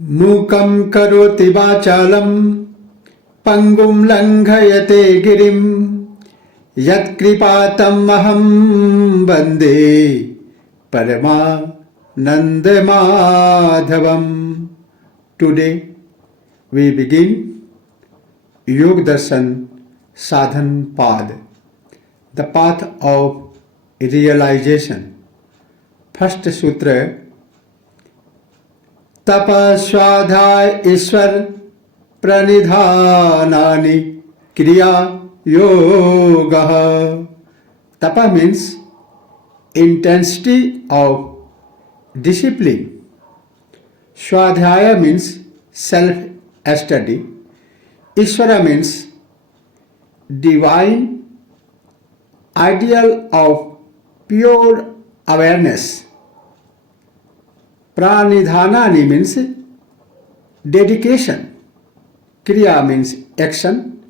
मूकं करोति वाचालं पंगुं लंघयते गिरिं यत्कृपातमहं वन्दे परमानंदमाधवम. Today we begin Yog Darshan Sadhan Pad, the path of realization. First Sutra. तपस्वाध्याय ईश्वर प्रणिधानानि क्रिया योगः. Tapa means intensity of discipline. Swadhyaya means self-study. Ishvara means divine ideal of pure awareness. Pranidhanani means dedication. Kriya means action.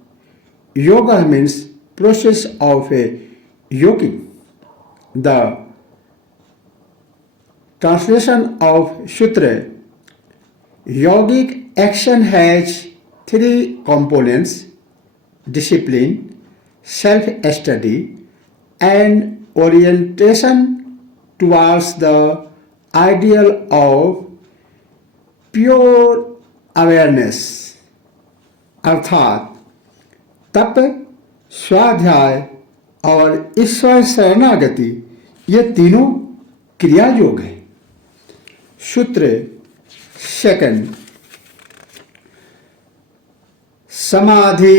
Yoga means process of a yogi. The translation of Sutra. Yogic action has three components: discipline, self-study, and orientation towards the ideal of pure awareness. अर्थात तप, स्वाध्याय और ईश्वर शरणागति ये तीनों क्रिया योग है. सूत्र सेकंड. समाधि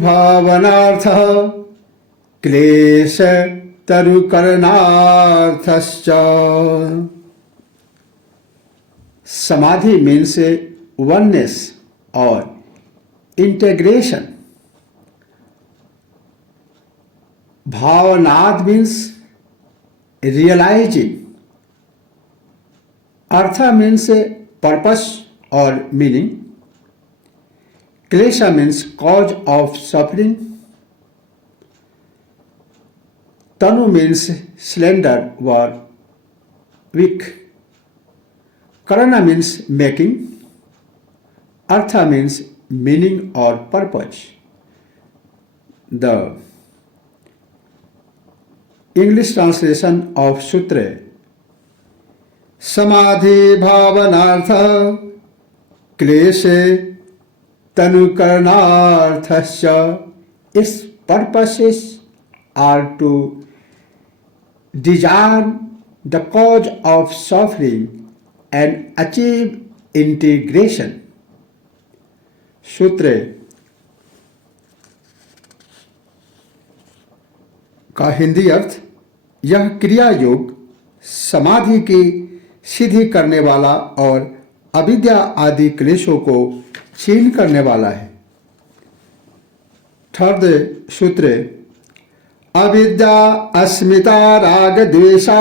भावनार्थ क्लेश तरुकरणार्थश्च. समाधि means oneness or integration. Bhavanad means realizing. Artha means purpose or meaning. Klesha means cause of suffering. Tanu means slender or weak. Karana means making. Artha means meaning or purpose. The English translation of Sutra. Samadhi bhavanartha kleshe tanukaranarthasya. Its purposes are to discern the cause of suffering and achieve integration. सूत्र का हिंदी अर्थ. यह क्रिया योग समाधि की सिद्धि करने वाला और अविद्या आदि क्लेशों को छीन करने वाला है. थर्ड सूत्र. अविद्या अस्मिता राग द्वेषा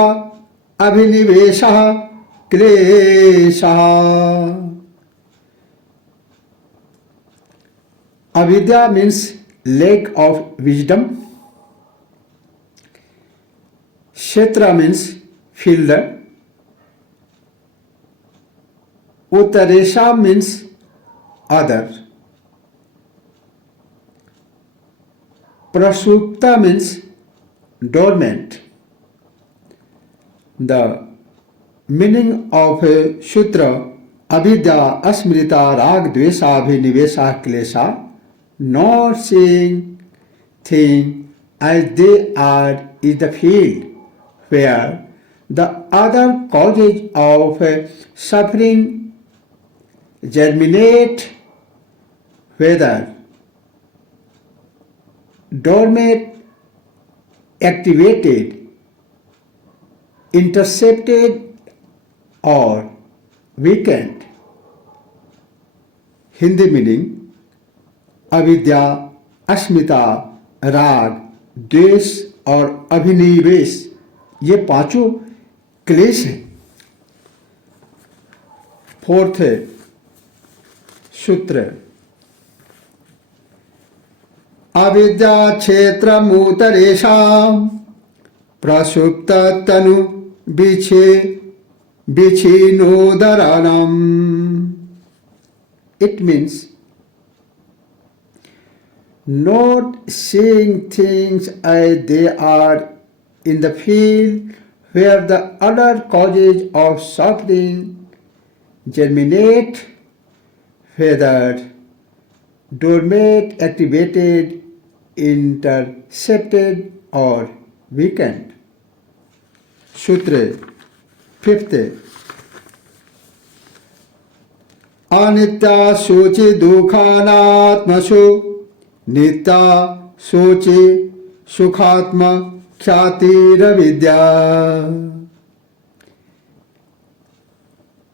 अभिनिवेशः क्लेशः. Avidya means lack of wisdom. Kshetra means field. Uttaresha means other. Prasupta means dormant. The meaning of a sutra avidya asmrita rag dvesha abhinivesha klesha, not seeing things as they are is the field where the other causes of suffering germinate, whether dormant, activated, intercepted or weakened. Hindi meaning. अविद्या, अस्मिता, राग, द्वेष और अभिनिवेश ये पांचों क्लेश हैं. Fourth सूत्र. अविद्या क्षेत्र मूतरेशा प्रसुप्त तनु विच्छे vichinodaranam. It means not seeing things as they are in the field where the other causes of suffering germinate, whether dormant, activated, intercepted or weakened. सूत्र 5 अनित्या सोचे दुखानात्मसु नित्या सोचे सुखात्म ख्यातिरविद्या.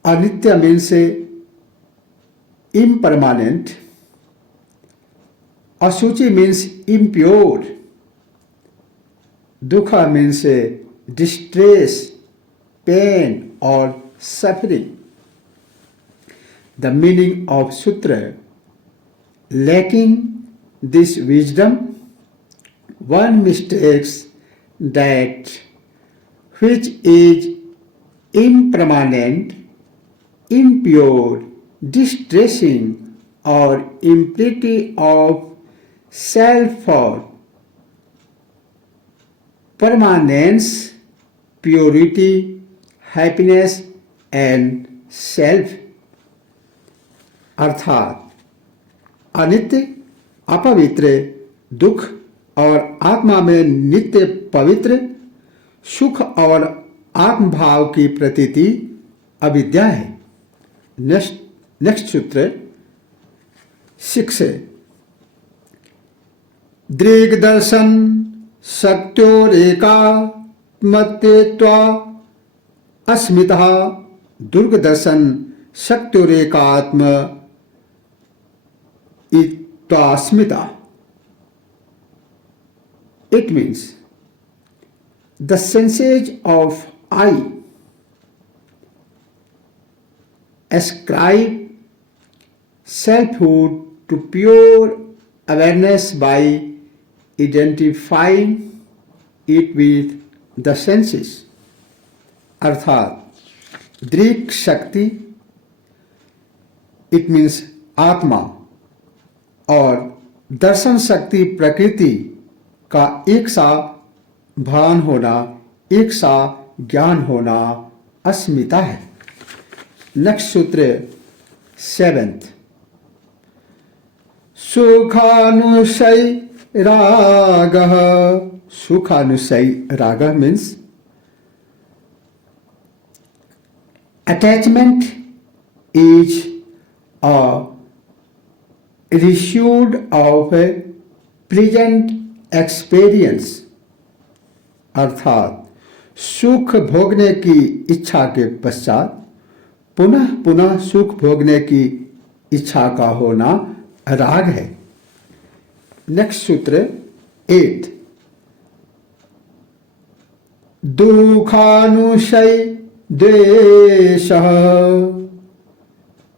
Anitya means impermanent. Asuchi means impure. Dukha means distress, pain or suffering. The meaning of sutra: lacking this wisdom, one mistakes that which is impermanent, impure, distressing or empty of self for permanence, purity, happiness and self. अर्थात अनित्य, अपवित्र, दुख और आत्मा में नित्य पवित्र, सुख और आत्मभाव की प्रतीति अविद्या है. नेक्स्ट सूत्र 6 दृग्दर्शन शक्त्योरेकात्मत्वा अस्मितः. दुर्गदर्शन शक्त्योरेकात्म इत्वास्मिता. It means the senses of eye ascribe selfhood to pure awareness by identifying it with the senses. अर्थात दृक् शक्ति, इट मीन्स आत्मा, और दर्शन शक्ति प्रकृति का एक सा भान होना, एक सा ज्ञान होना अस्मिता है. नेक्स्ट सूत्र 7 सुखानुशय रागः. सुखानुशय रागः means attachment is a result of a pleasant experience. अर्थात सुख भोगने की इच्छा के पश्चात पुनः पुनः सुख भोगने की इच्छा का होना राग है. नेक्स्ट सूत्र 8 दुखानुशय द्वेषः.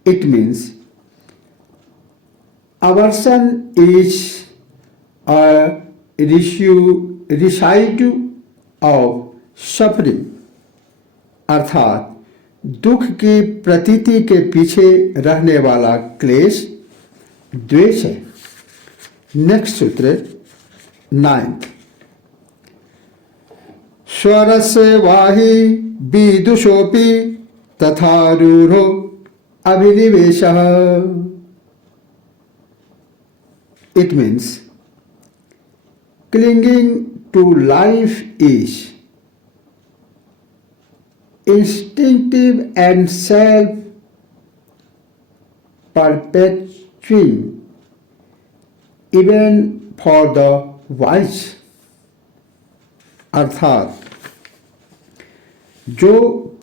It means aversion is a result of suffering. अर्थात दुख की प्रतीति के पीछे रहने वाला क्लेश द्वेष है. नेक्स्ट सूत्र 9 स्वरस्य वाहि विदुषोऽपि तथा रूढ़ो अभिनिवेशः. It means clinging to life is instinctive and self-perpetuating even for the wise. अर्थात जो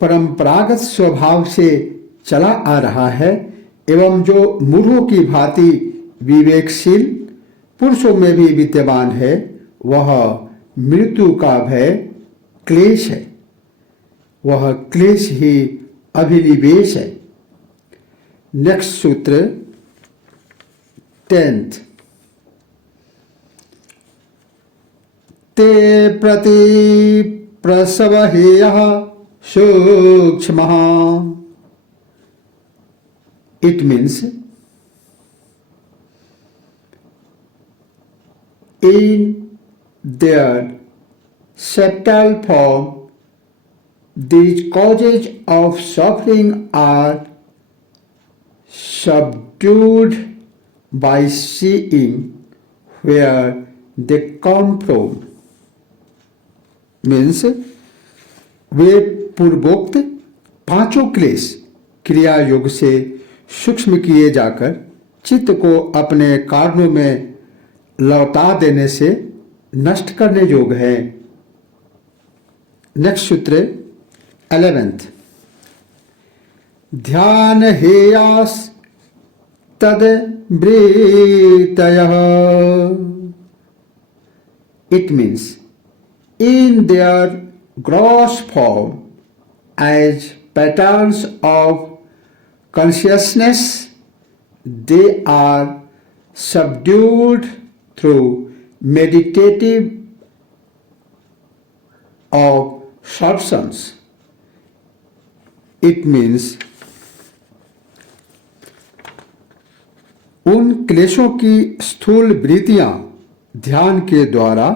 परंपरागत स्वभाव से चला आ रहा है एवं जो मूढ़ों की भांति विवेकशील पुरुषों में भी विद्यमान है, वह मृत्यु का भय क्लेश है. वह क्लेश ही अभिनिवेश है. नेक्स्ट सूत्र 10 ते प्रति प्रसव हेयः Sukshmaha. It means in their subtle form, these causes of suffering are subdued by seeing where they come from. Means वे पूर्वोक्त पांचों क्लेश क्रिया योग से सूक्ष्म किए जाकर चित्त को अपने कारणों में लौटा देने से नष्ट करने योग्य है। नेक्स्ट सूत्र 11th। ध्यान हेयास तद वृत्तयः। It means in their gross form as patterns of consciousness, they are subdued through meditative absorptions. It means उन क्लेशों की स्थूल वृत्तियां ध्यान के द्वारा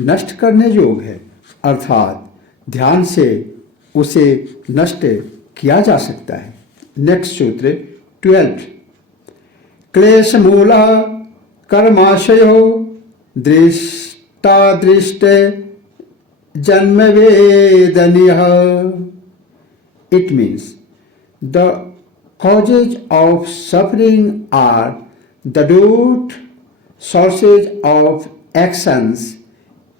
नष्ट करने योग्य है, अर्थात ध्यान से उसे नष्ट किया जा सकता है। नेक्स्ट सूत्र 12। क्लेश मूल कर्माशयो दृष्टादृष्ट जन्म वेदनीय। It means the causes of suffering are the root sources of actions.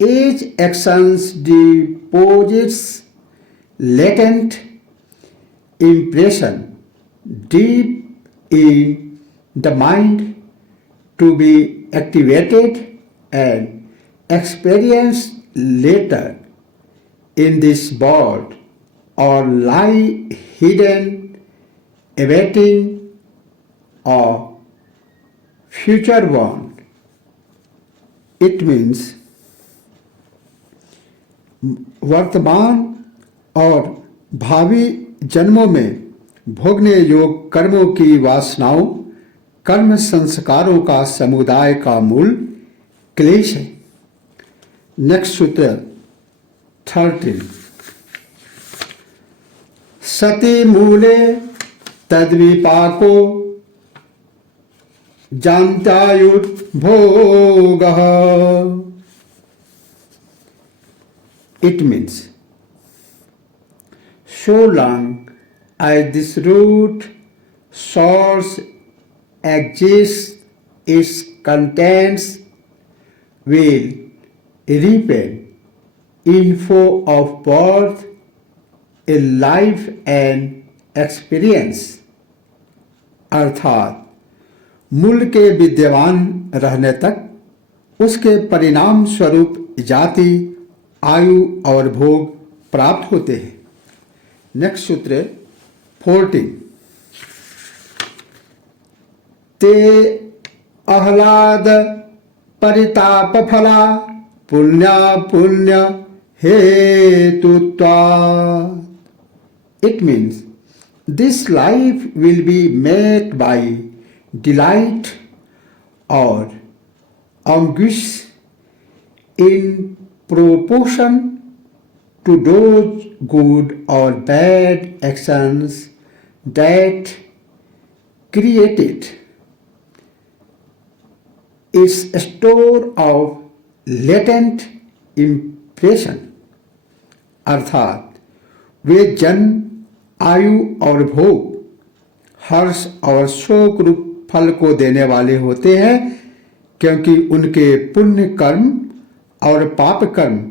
Each actions deposits latent impression deep in the mind to be activated and experienced later in this world, or lie hidden awaiting a future one. It means वर्तमान और भावी जन्मों में भोगने योग्य कर्मों की वासनाओं कर्म संस्कारों का समुदाय का मूल क्लेश है। नेक्स्ट सूत्र 13। सति मूले तद्विपाको जानतायुर्भोगः। It means so long as this root source exists, its contents will repel info of birth, a life and experience। अर्थात मूल के विद्यमान रहने तक उसके परिणाम स्वरूप जाति आयु और भोग प्राप्त होते हैं। नेक्स्ट सूत्र 14। ते आह्लाद परिताप फला पुण्य पुण्य हेतुत्वा। It means this life will be made by delight or anguish in proportion to those good or bad actions that created its store of latent impression। अर्थात वे जन्म आयु और भोग हर्ष और शोक रूप फल को देने वाले होते हैं, क्योंकि उनके पुण्य कर्म और पाप कर्म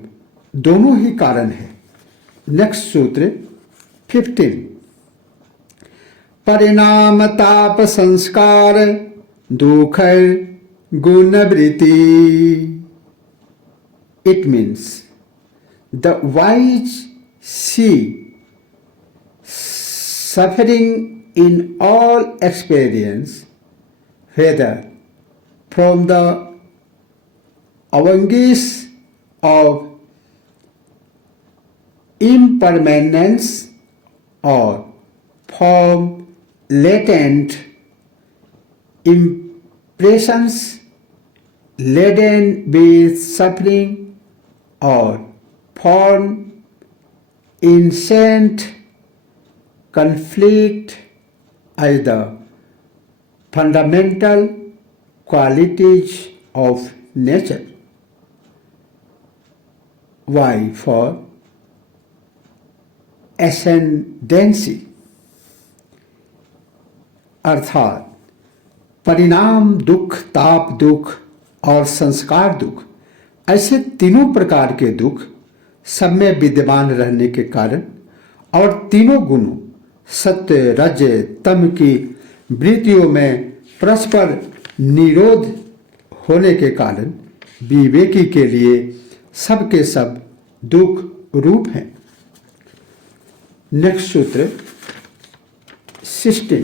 दोनों ही कारण है। नेक्स्ट सूत्र 15। परिणाम ताप संस्कार दुख गुणवृत्ति। It means the wise see suffering in all experience, whether from the anguish of impermanence or form latent impressions laden with suffering or form incessant conflict as the fundamental qualities of nature. Y for ascendancy, अर्थात परिणाम दुख, ताप दुख और संस्कार दुख, ऐसे तीनों प्रकार के दुख सब में विद्यमान रहने के कारण और तीनों गुणों सत्य रज तम की वृत्तियों में परस्पर निरोध होने के कारण विवेकी के लिए सब के सब दुख रूप हैं। नेक्स्ट सूत्र 16,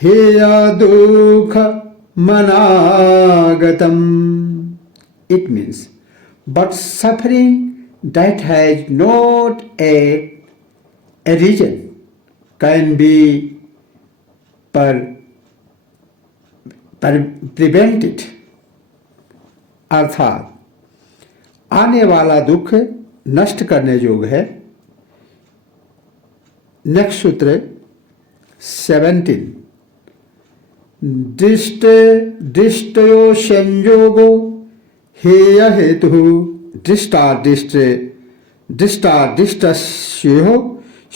हेय दुख मनागतम, it means but suffering that has not a reason can be prevented, अर्थात आने वाला दुख नष्ट करने योग्य है। नेक्स्ट सूत्र 17, दृष्टयो संयोगो हेय हेतु दृष्टादृष्टस्यो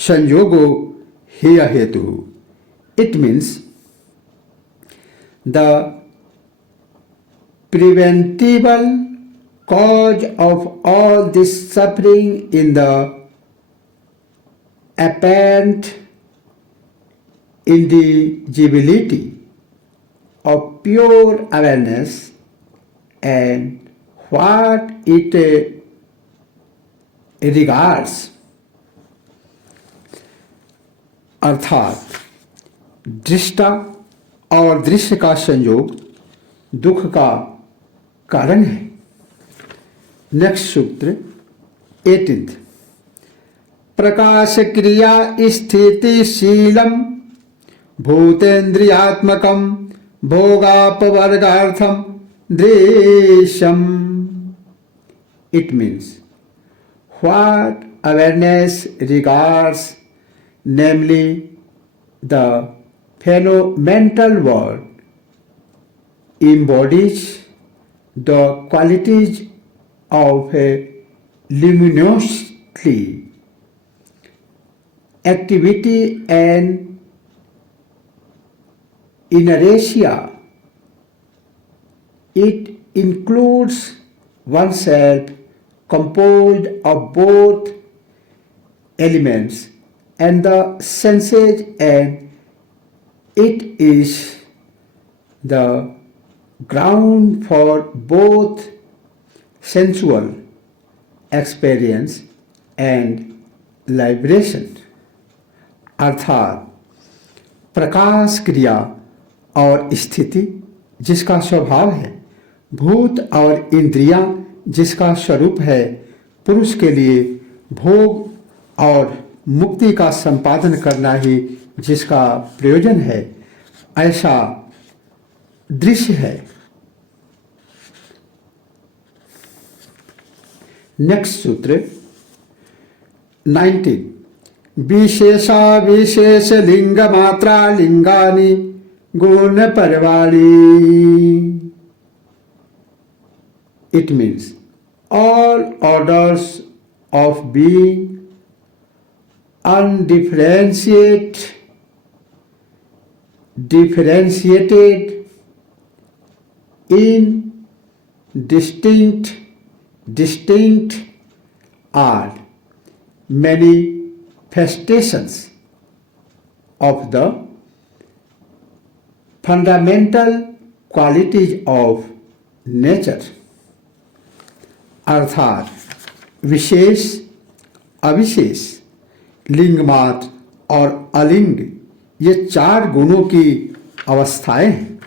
संयोगो हेय हेतु। It means the preventable cause of all this suffering in the apparent individuality of pure awareness and what it regards, अर्थात दृष्टा और दृश्य का संयोग दुख का कारण है। नेक्स्ट सूत्र 18, प्रकाश क्रिया स्थितिशीलम भूतेन्द्रियात्मकम भोगापवर्गार्थम दृश्यम। It means what awareness regards, namely the phenomenal world, embodies the qualities of a luminously activity and inertia. It includes oneself composed of both elements and the senses, and it is the ground for both sensual experience and liberation. अर्थात प्रकाश क्रिया और स्थिति जिसका स्वभाव है, भूत और इंद्रियां जिसका स्वरूप है, पुरुष के लिए भोग और मुक्ति का संपादन करना ही जिसका प्रयोजन है, ऐसा दृश्य है। नेक्स्ट सूत्र 19, विशेषा विशेष लिंग मात्रा लिंगानि गुण परवाणी। It means all orders of being differentiated in distinct are manifestations of the fundamental qualities of nature. अर्थात विशेष अविशेष लिंग मात्र और अलिंग ये चार गुणों की अवस्थाएं हैं।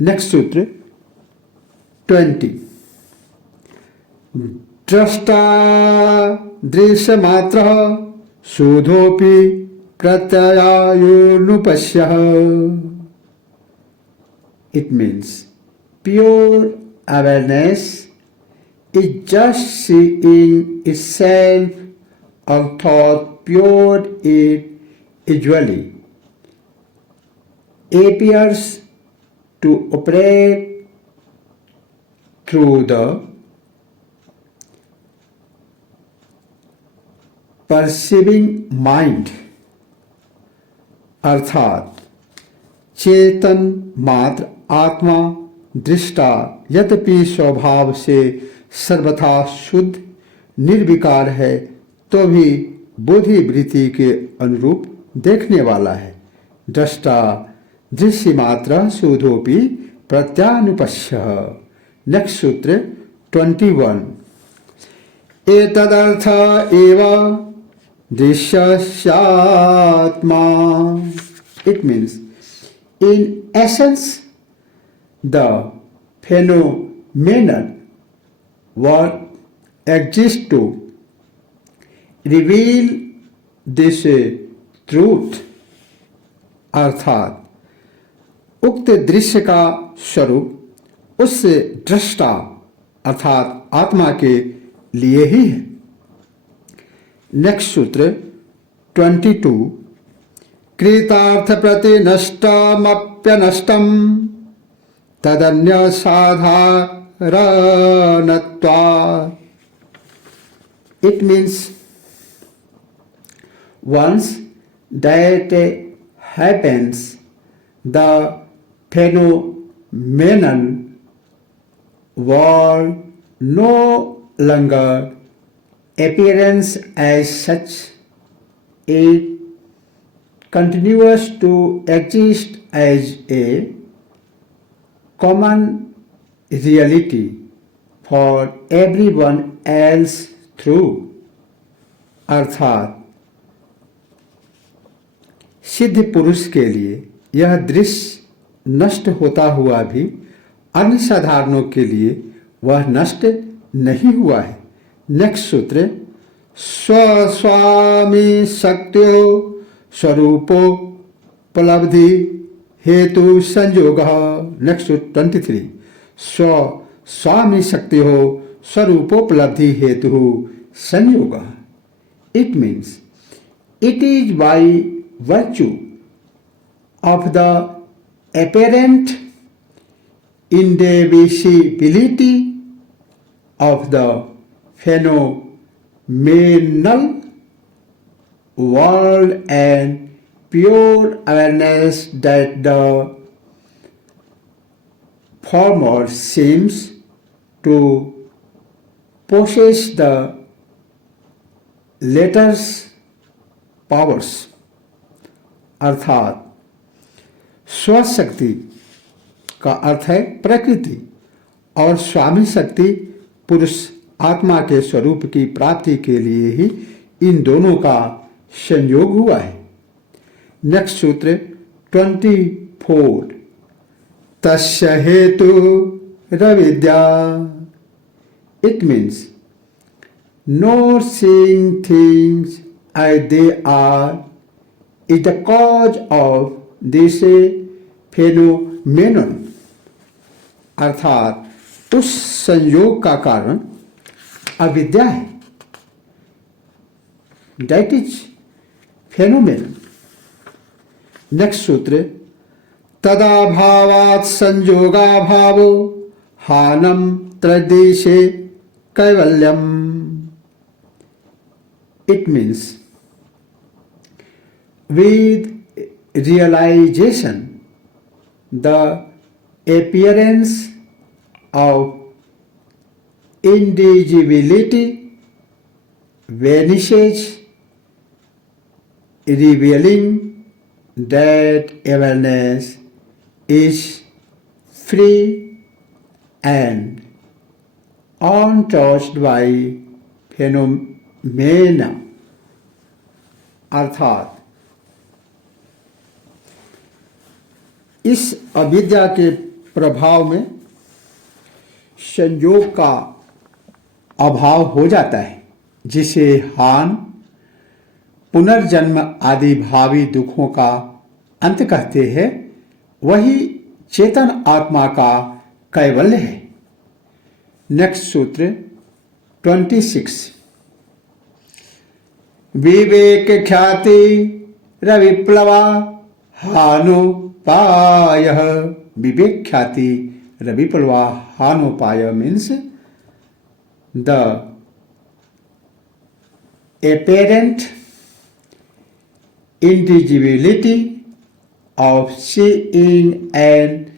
नेक्स्ट सूत्र 20, दृष्टा दृश्यमात्रः शोधोऽपि प्रत्ययायोनुपश्यः. It means pure awareness is just seeing itself, or thought pure it usually appears to operate through the perceiving mind. अर्थात चेतन मात्र आत्मा दृष्टा यद्यपि स्वभाव से सर्वथा शुद्ध निर्विकार है तो भी बुद्धि वृत्ति के अनुरूप देखने वाला है. दृष्टा दृश्य मात्र शोधोपि प्रत्यानुपश्य. नेक्स्ट सूत्र 21. एतदर्थ एव दृश्यस्यात्मा. It means in essence the phenomenon what exists to reveal this truth. अर्थात उक्त दृश्य का स्वरूप उस दृष्टा अर्थात आत्मा के लिए ही है. नेक्स्ट सूत्र 22. कृतार्थ प्रति नष्टमप्यनष्टम तदन्य साधारणत्वात्. It means once that happens, the phenomenon will no longer appearance as such. It continues to exist as a common reality for everyone else through. अर्थात सिद्ध पुरुष के लिए यह दृश्य नष्ट होता हुआ भी अन्य साधारणों के लिए वह नष्ट नहीं हुआ है. नेक्स्ट सूत्र स्वस्वामी शक्त्यो स्वरूपोपलब्धि हेतु संयोग. नेक्स्ट 23. स्वस्वामी शक्त्यो स्वरूपोपलब्धि हेतु संयोग. It means it is by virtue of the apparent indivisibility of the phenomenal world and pure awareness that the former seems to possess the latter's powers. अर्थात स्वशक्ति का अर्थ है प्रकृति और स्वामी शक्ति पुरुष आत्मा के स्वरूप की प्राप्ति के लिए ही इन दोनों का संयोग हुआ है. नेक्स्ट सूत्र 24. तस्य हेतु रविद्या. It means nor seeing things as they are is the cause of this phenomenon. अर्थात उस संयोग का कारण अविद्या है. That is phenomenon. नेक्स्ट सूत्र तदाभावात् संयोगाभावो हानं त्रदेशे Kaivalyam. It means with realization the appearance of indivisibility vanishes, revealing that awareness is free and untouched by phenomena. अर्थात इस अविद्या के प्रभाव में संयोग का अभाव हो जाता है, जिसे हान, पुनर्जन्म आदि भावी दुखों का अंत कहते हैं, वही चेतन आत्मा का कैवल्य है। नेक्स्ट सूत्र 26। विवेक ख्याति रविप्लवा हानुपाय। विवेक ख्याति रविप्लवा हानुपाय means the apparent indivisibility of seeing, and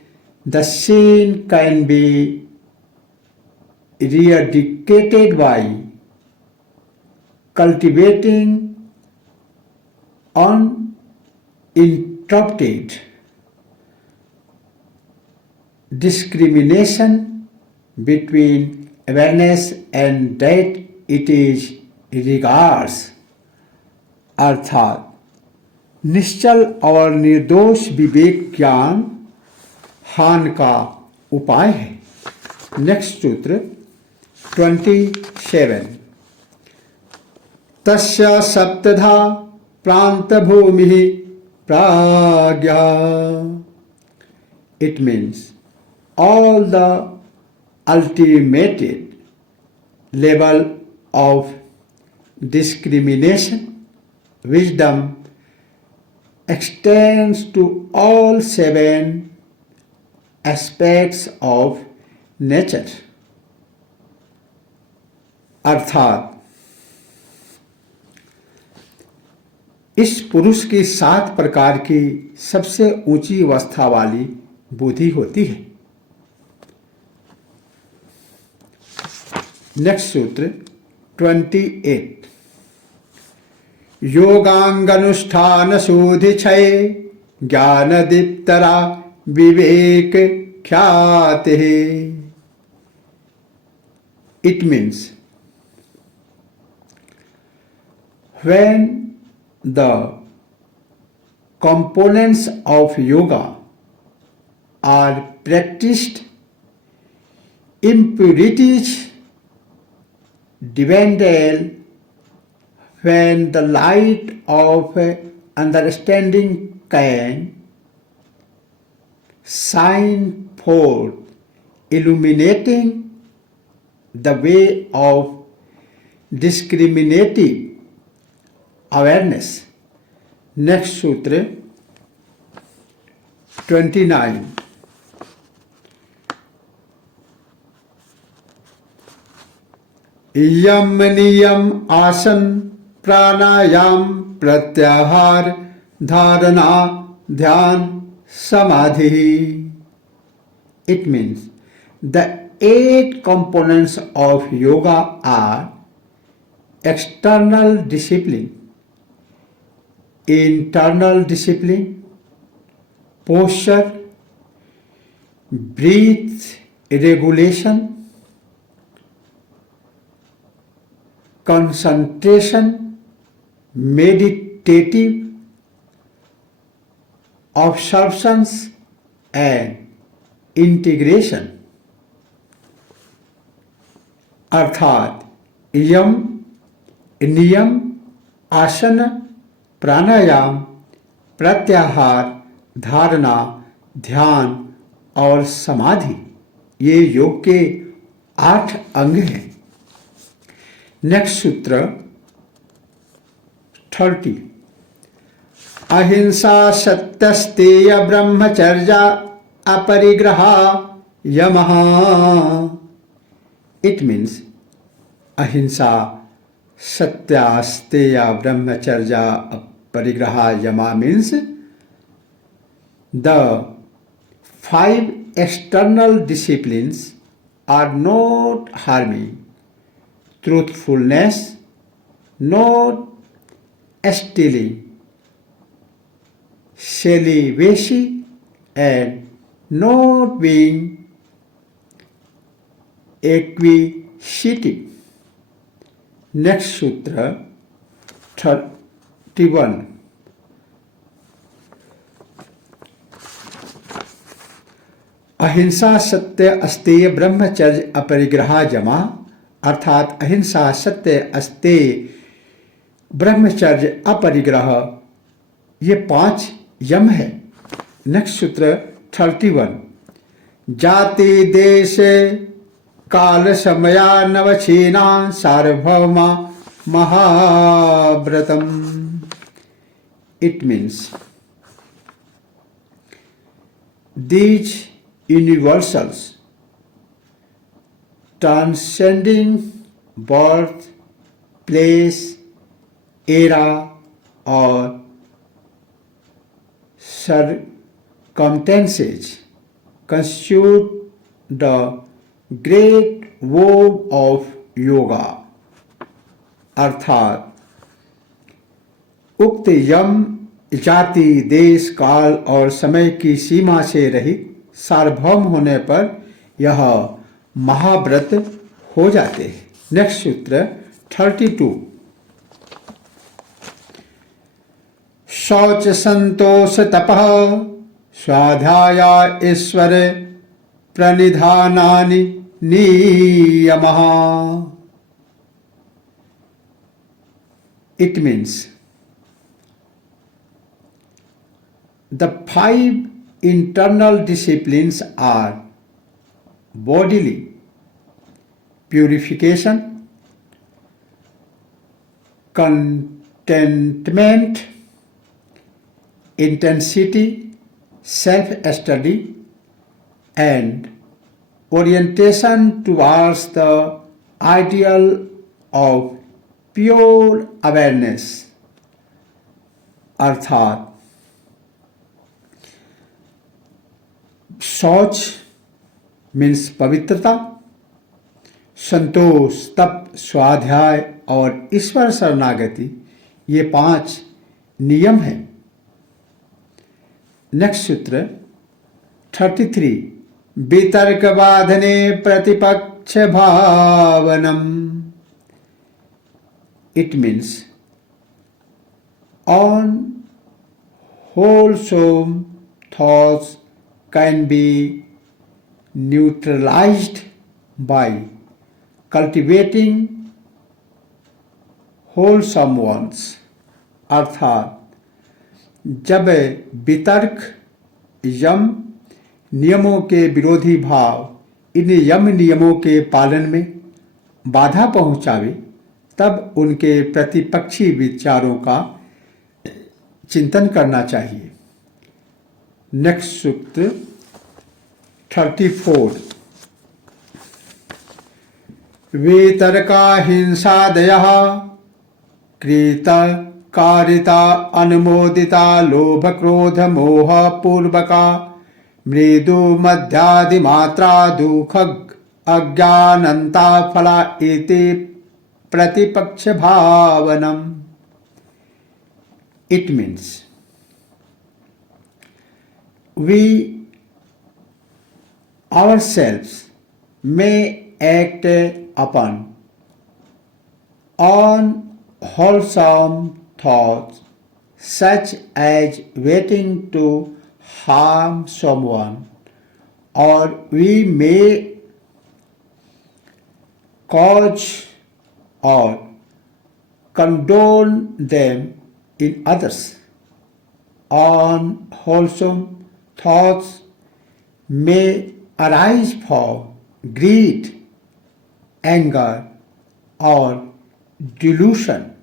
the seen can be eradicated by cultivating uninterrupted discrimination between awareness and that it is regards। अर्थात निश्चल और निर्दोष विवेक ज्ञान हान का उपाय है। नेक्स्ट सूत्र 27। तस्य सप्तधा प्रांत भूमि प्राज्ञा। It means all the ultimate level of discrimination, wisdom extends to all 7 aspects of nature। अर्थात इस पुरुष की 7 प्रकार की सबसे ऊंची अवस्था वाली बुद्धि होती है। नेक्स्ट सूत्र 28। योगांगनुष्ठान शोधि क्षय ज्ञान दीप्तरा विवेक ख्याति। It means when the components of yoga are practiced, impurities dwindle, when the light of understanding can shine forth, illuminating the way of discriminative awareness। Next सूत्र 29। यम नियम आसन प्राणायाम प्रत्याहार धारणा ध्यान समाधि। It means the 8 components of yoga are external discipline, internal discipline, posture, breath regulation, concentration, meditative observations and integration। अर्थात यम नियम आसन प्राणायाम प्रत्याहार धारणा ध्यान और समाधि ये योग के 8 अंग हैं। नेक्स्ट सूत्र 30। अहिंसा सत्यस्तेय ब्रह्मचर्या अपरिग्रहा यमः। इट मीन्स अहिंसा सत्यास्तेय ब्रह्मचर्या अपरिग्रहा यमा means the 5 external disciplines are not harming, truthfulness, not stealing, celibacy, and not being acquisitive। Next सूत्र 31। अहिंसा सत्य अस्तेय ब्रह्मचर्य अपरिग्रहा जमा अर्थात अहिंसा, सत्य, अस्तेय, ब्रह्मचर्य, अपरिग्रह, ये 5 यम है। नेक्स्ट सूत्र 31। जाति देश काल समयानवच्छिन्ना सार्वभौमा महाव्रतम। It means these universals transcending birth, place, era or circumstances constitute the great womb of yoga। अर्थात उक्त यम जाति, देश, काल और समय की सीमा से रहित सार्वभौम होने पर यह महाव्रत हो जाते हैं। नेक्स्ट सूत्र 32। शौच, संतोष, तपः, स्वाध्याय, ईश्वर प्रणिधानानि नियमः। It means the 5 internal disciplines are bodily purification, contentment, intensity, self-study, and orientation towards the ideal of pure awareness। अर्थात शौच मीन्स पवित्रता, संतोष, तप, स्वाध्याय और ईश्वर शरणागति, ये 5 नियम हैं। नेक्स्ट सूत्र 33। वितर्क बाधने प्रतिपक्ष भावनम। It means unwholesome thoughts can be neutralized by cultivating wholesome ones। अर्थात जब वितर्क यम नियमों के विरोधी भाव इन यम नियमों के पालन में बाधा पहुंचावे, तब उनके प्रतिपक्षी विचारों का चिंतन करना चाहिए। नेक्स्ट सूत्र 34। वितर्का हिंसादयः कृतकारिता अनुमोदिता लोभ क्रोध मोह पूर्वका मृदु मध्यादिमात्रा दुःख अज्ञानंता फला इति प्रतिपक्ष भावनम। It means we ourselves may act upon unwholesome thoughts such as waiting to harm someone, or we may cause or condone them in others। Unwholesome thoughts may arise from greed, anger, or delusion।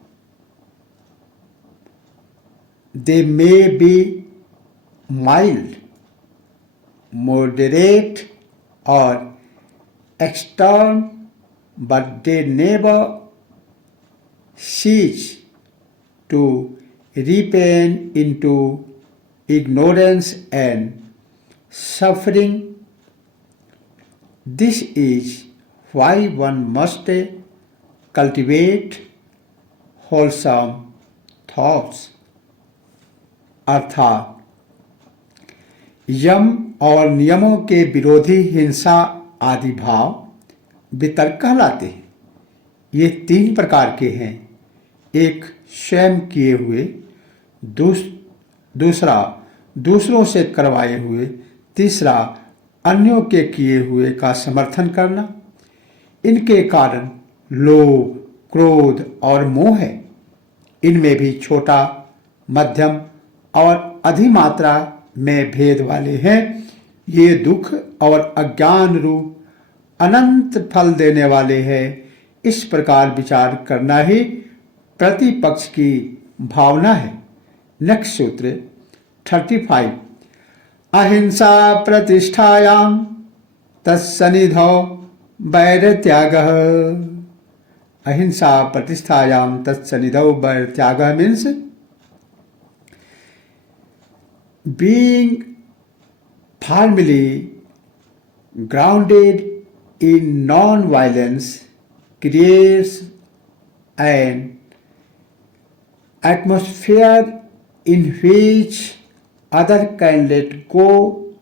They may be mild, moderate, or extreme, but they never cease to ripen into ignorance and suffering। This is why one must cultivate wholesome thoughts। अर्थात यम और नियमों के विरोधी हिंसा आदि भाव वितर्क कहलाते हैं। ये 3 प्रकार के हैं। एक स्वयं किए हुए, दूसरा दूसरों से करवाए हुए, तीसरा अन्यों के किए हुए का समर्थन करना। इनके कारण लोभ, क्रोध और मोह है। इनमें भी छोटा, मध्यम और अधिमात्रा में भेद वाले हैं। ये दुख और अज्ञान रूप अनंत फल देने वाले हैं। इस प्रकार विचार करना ही प्रतिपक्ष की भावना है। नेक्स्ट सूत्र 35। अहिंसा प्रतिष्ठायां तत्सनिधौ वैरत्यागः। अहिंसा प्रतिष्ठायां तत्सनिधौ वैरत्यागः means being firmly grounded in non-violence creates an atmosphere in which others can let go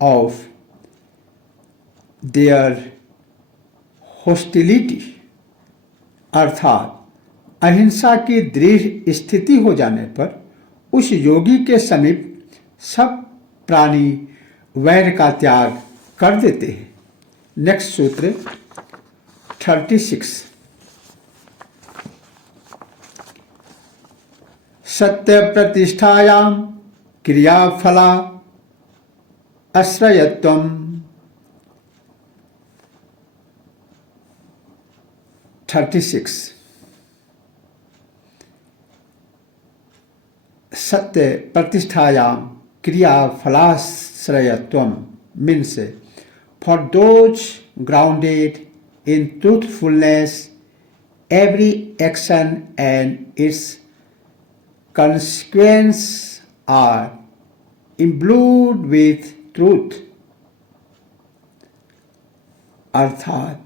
of their hostility। अर्थात अहिंसा की दृढ़ स्थिति हो जाने पर उस योगी के समीप सब प्राणी वैर का त्याग कर देते हैं। नेक्स्ट सूत्र 36। सत्य प्रतिष्ठायां क्रियाफला आश्रयत्वम्। 36। सत्य प्रतिष्ठायां क्रियाफलाश्रयत्वम् means for those grounded in truthfulness, every action and its consequences are imbued with truth। अर्थात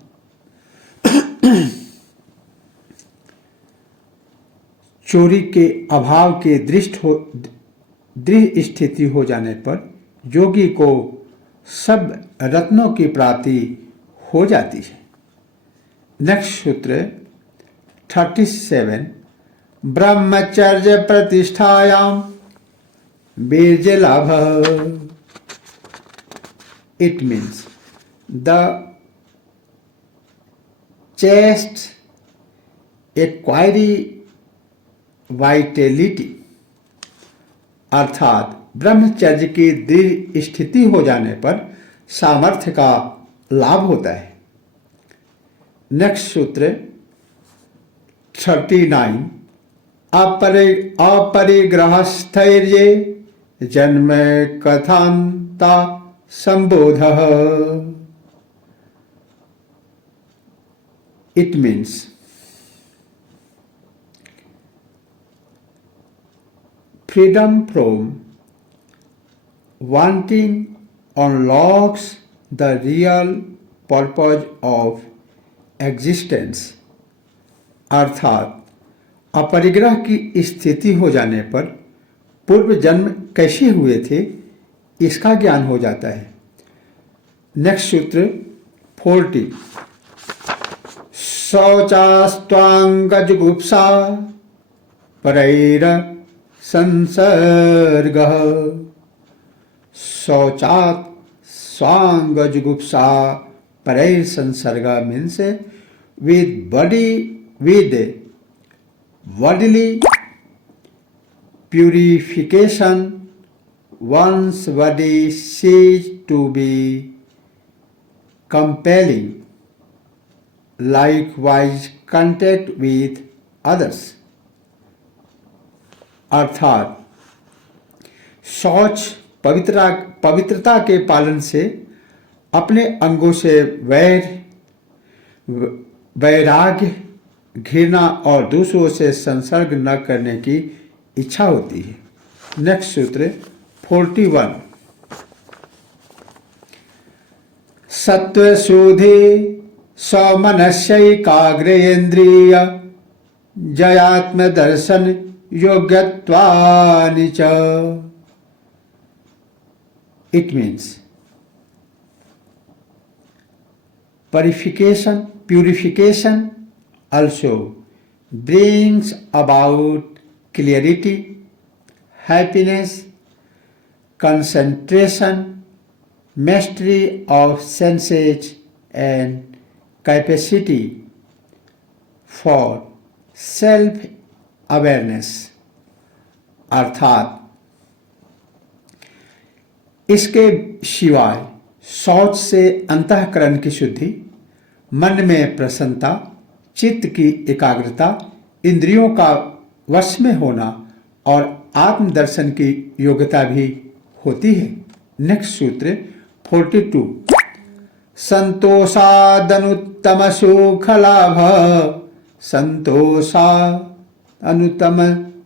चोरी के अभाव के दृढ़ स्थिति हो जाने पर योगी को सब रत्नों की प्राप्ति हो जाती है। नेक्स्ट सूत्र 37। ब्रह्मचर्य प्रतिष्ठायां बीर्जलाभः। It means the chaste acquire vitality. अर्थात ब्रह्मचर्य की दृढ़ स्थिति हो जाने पर सामर्थ्य का लाभ होता है। नेक्स्ट सूत्र 39। अपरिग्रहस्थैर्ये जन्म कथान्ता संबोधः। It means freedom from wanting unlocks the real purpose of existence। अर्थात अपरिग्रह की स्थिति हो जाने पर पूर्व जन्म कैसे हुए थे इसका ज्ञान हो जाता है। नेक्स्ट सूत्र 40। शौचास्त्वांगजुगुप्सा परैर संसर्गः। शौचात् स्वांगजुगुप्सा परैर संसर्ग means with bodily purification one's body ceases to be compelling, likewise contact with others। अर्थात शौच पवित्रता के पालन से अपने अंगों से वैराग्य, घृणा और दूसरों से संसर्ग न करने की इच्छा होती है। नेक्स्ट सूत्र 41। सत्वशुद्धि सौमनस्यैकाग्रेन्द्रिय जयात्मदर्शन योग्यत्वानि च। It means purification also brings about clarity, happiness, concentration, mastery of senses and capacity for self awareness, अर्थात इसके सिवाय शौच से अंतःकरण की शुद्धि, मन में प्रसन्नता, चित्त की एकाग्रता, इंद्रियों का वश में होना और आत्मदर्शन की योग्यता भी होती है। नेक्स्ट सूत्र 42, संतोषादनुत्तम सुख लाभ, संतोषादनुत्तम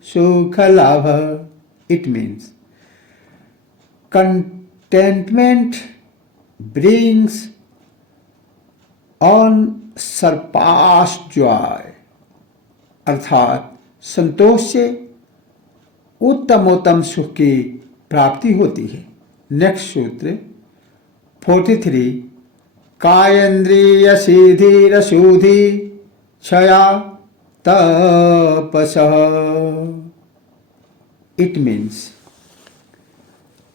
सुख लाभ। It means contentment brings unsurpassed joy, अर्थात संतोष से उत्तमोत्तम सुख की प्राप्ति होती है। नेक्स्ट सूत्र 43, कायेन्द्रिय सिद्धिरशुद्धि क्षया तपसः। It means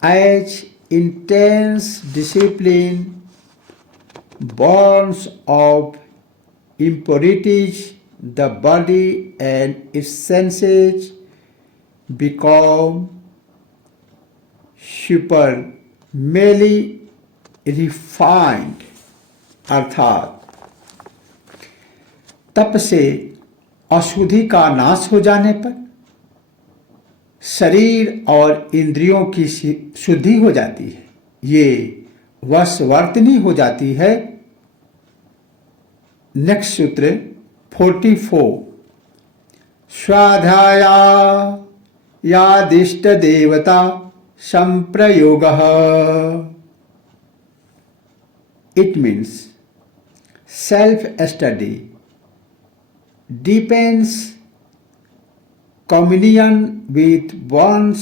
as intense discipline burns of impurities, the body and its senses become supermally refined, अर्थात तप से अशुद्धि का नाश हो जाने पर शरीर और इंद्रियों की शुद्धि हो जाती है, ये वशवर्तनी हो जाती है। नेक्स्ट सूत्र 44, स्वाध्याया यादिष्ट देवता संप्रयोगः। It means self study depends communion with one's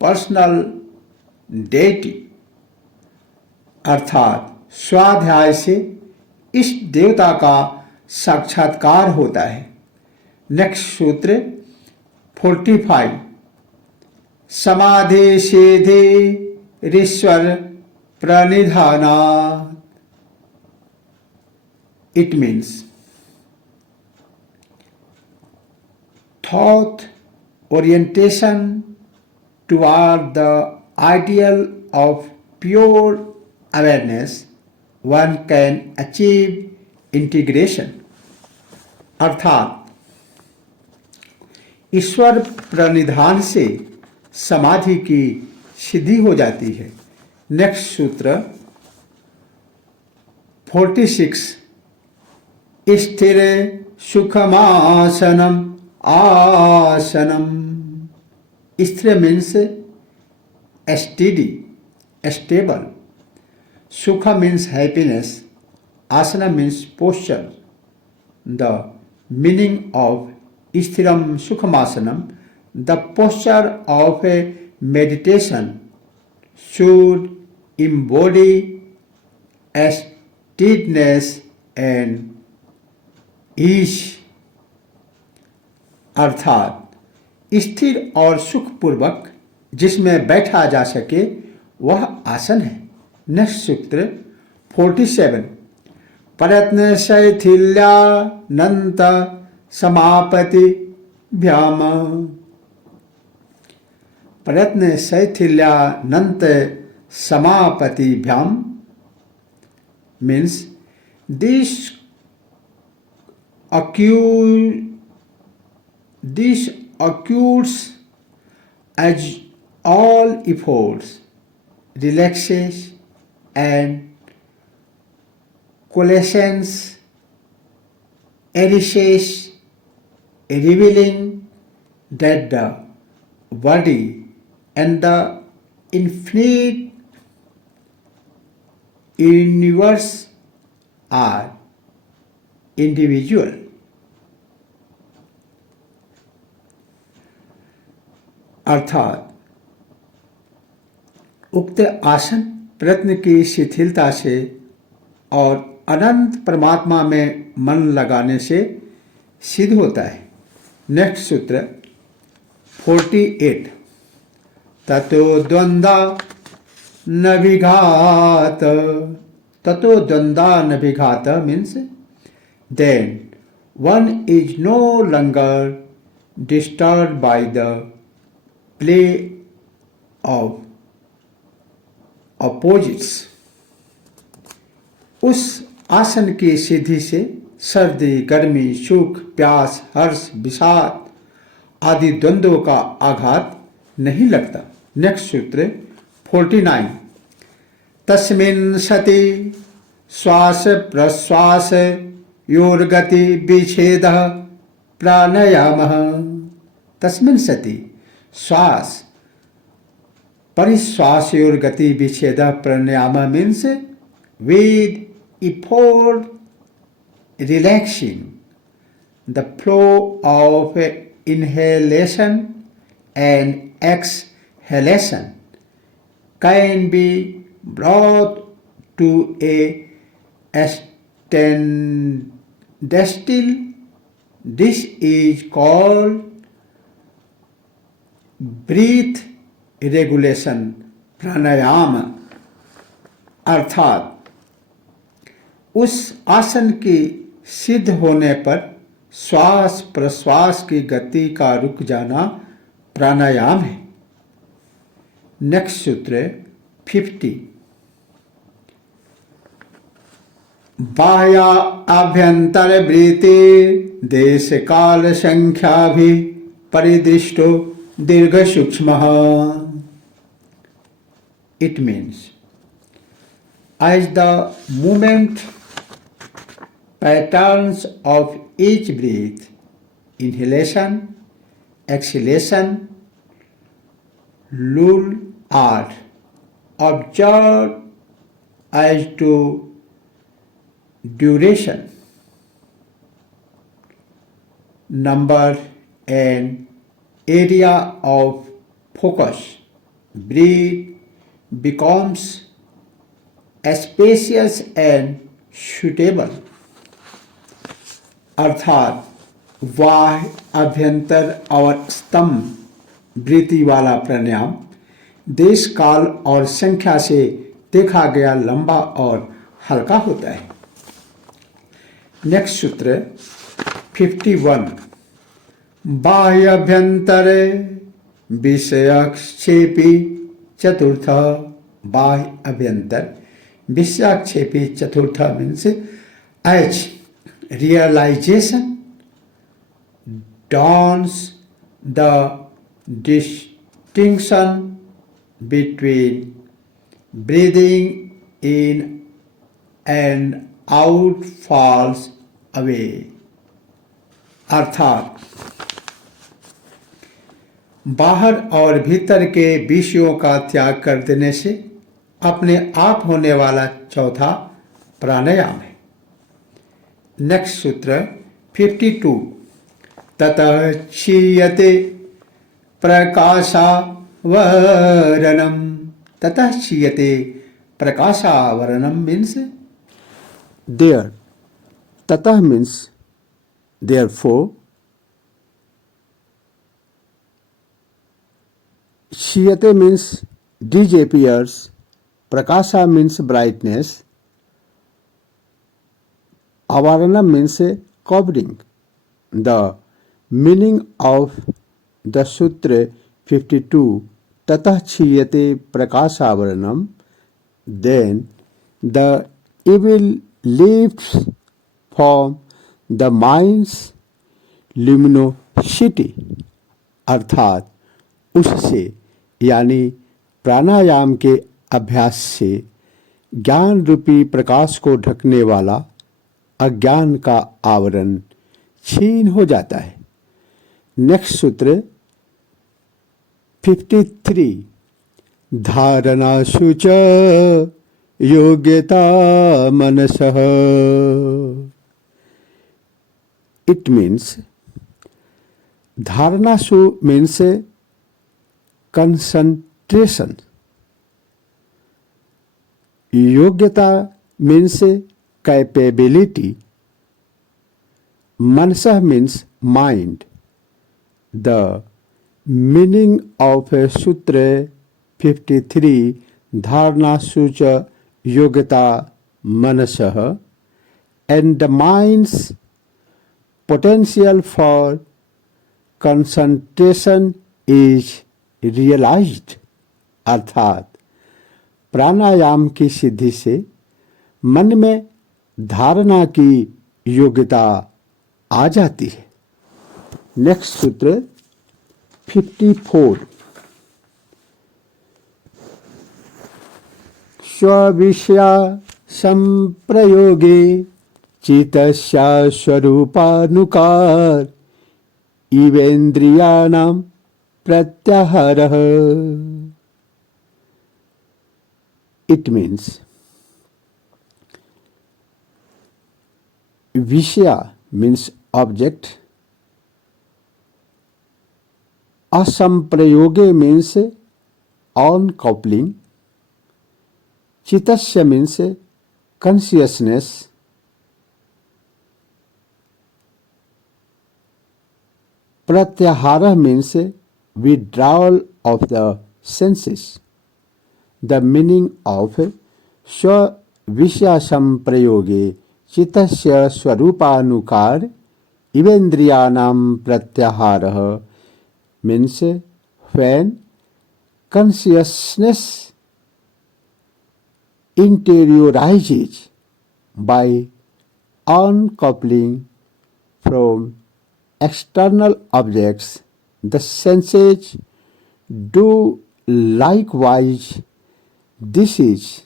personal deity, अर्थात स्वाध्याय से इष्ट देवता का साक्षात्कार होता है। नेक्स्ट सूत्र 45, समाधि सिद्धि ईश्वर प्रणिधानात्। It means thought orientation toward the ideal of pure awareness, one can achieve integration, अर्थात ईश्वर प्रणिधान से समाधि की सिद्धि हो जाती है। नेक्स्ट सूत्र 46, स्थिर सुखमासनम आसनम। स्थिर means steady, stable, sukha means happiness, asana means posture. The meaning of sthiram sukhamasana, the posture of a meditation should embody steadiness and ease, अर्थात स्थिर और सुखपूर्वक जिसमें बैठा जा सके वह आसन है। नेक्स्ट सूत्र 47, प्रयत्न शैथिल्यानंत समापति भ्याम। प्रयत्न शैथिल्यानंत समापति भ्याम means this occurs as all efforts relaxes and coalescence arises, revealing that the body and the infinite universe are individual. अर्थात उक्त आसन प्रयत्न की शिथिलता से और अनंत परमात्मा में मन लगाने से सिद्ध होता है। नेक्स्ट सूत्र 48, ततो द्वंद्वा न विघात। ततो द्वंद्वा न विघात means then one is no longer disturbed by the play of opposites. उस आसन की सिद्धि से सर्दी, गर्मी, सुख, प्यास, हर्ष, विषाद आदि द्वंद्वों का आघात नहीं लगता। नेक्स्ट सूत्र 49। तस्मिन् सति श्वास प्रश्वास योर्गति विच्छेदः प्राणायामः। तस्मिन् सति श्वास परिश्वास योर्गति विच्छेदः प्राणायाम means with effort relaxing the flow of inhalation and exhalation can be brought to a standstill. This is called breath regulation pranayama। अर्थात उस आसन के सिद्ध होने पर श्वास प्रश्वास की गति का रुक जाना प्राणायाम है। नेक्स्ट सूत्र 50। बाह्य आभ्यंतर वृत्ति देश काल संख्या भी परिदृष्टो दीर्घ सूक्ष्म। It means as the movement patterns of each breath, inhalation, exhalation, lull are observed as to duration, number and area of focus, breath becomes spacious and suitable। अर्थात बाह्य अभ्यंतर और स्तंभ वृत्ति वाला प्राणायाम देश काल और संख्या से देखा गया लंबा और हल्का होता है। नेक्स्ट सूत्र 51। बाह्य अभ्यंतर विषयक्षेपी चतुर्थ। बाह्य अभ्यंतर विषयाक्षेपी चतुर्थ means as realisation dawns the distinction between breathing in and out falls away। अर्थात बाहर और भीतर के विषयों का त्याग कर देने से अपने आप होने वाला चौथा प्राणायाम है। नेक्स्ट सूत्र 52। ततः क्षीयते प्रकाशावरणम। ततः क्षीयते प्रकाशावरणम मीन्स देयर। ततः मीन्स therefore। क्षीयते means disappears। Prakasha means brightness. Avarana means covering. The meaning of the Sutra 52, Tatah Chiyate Prakasavaranam, then the evil leaves from the mind's luminosity। अर्थात उससे यानी प्राणायाम के अभ्यास से ज्ञान रूपी प्रकाश को ढकने वाला अज्ञान का आवरण छीन हो जाता है। नेक्स्ट सूत्र 53। धारणासु च योग्यता मनसः। इट मीन्स धारणासु मीन्स कंसंट्रेशन। योग्यता means capability. Mansa means mind. The meaning of Sutra 53 Dharana Sucha Yogata Manasah, and the mind's potential for concentration is realized, अर्थात प्राणायाम की सिद्धि से मन में धारणा की योग्यता आ जाती है। नेक्स्ट सूत्र 54। स्विषया संप्रयोगे चित्तस्य स्वरूपानुकार इवेन्द्रियाणां प्रत्याहारः। It means Vishya means object, asamprayoge means on coupling, chitasya means consciousness, pratyahara means withdrawal of the senses. The meaning of swa vishya samprayoge चित्तस्य स्वरूपानुकार इवेन्द्रियाणां प्रत्याहारः means when consciousness interiorizes by uncoupling from external objects, the senses do likewise. This is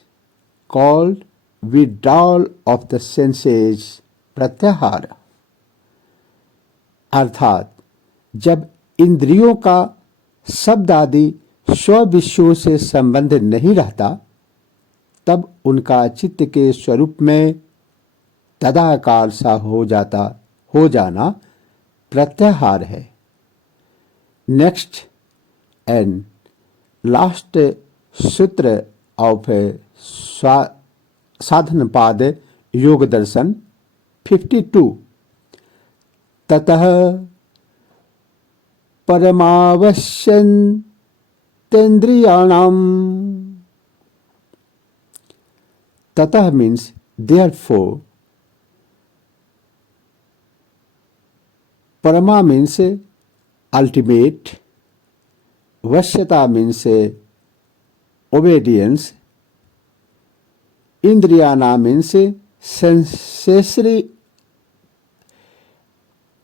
called withdrawal of the senses, प्रत्याहार। अर्थात जब इंद्रियों का शब्द आदि स्व विषयों से संबंध नहीं रहता, तब उनका चित्त के स्वरूप में तदाकार सा हो जाना प्रत्याहार है। नेक्स्ट एंड लास्ट सूत्र ऑफ साधन पाद योग दर्शन 52। ततः परमावश्यन्तेन्द्रियाणाम्। ततः मीन्स therefore, परमा मीन्स ultimate, वश्यता means obedience, Indriyana means sensory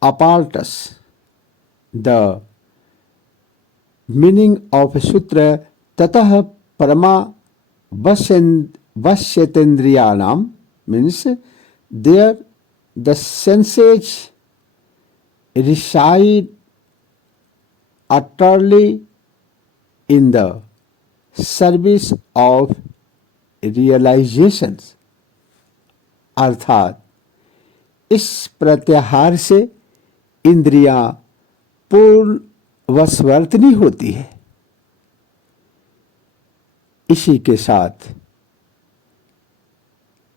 apparatus. The meaning of sutra tatah parama vashyatendriyanam means there the senses reside utterly in the service of realisations. अर्थात इस प्रत्याहार से इंद्रियां पूर्ण वशवर्तनी होती है। इसी के साथ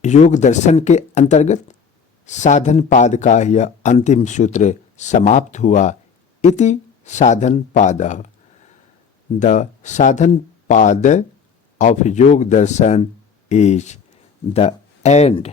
योग दर्शन के अंतर्गत साधन पाद का यह अंतिम सूत्र समाप्त हुआ। इति साधन पादः। द साधन पाद of Yog Darshan is the end.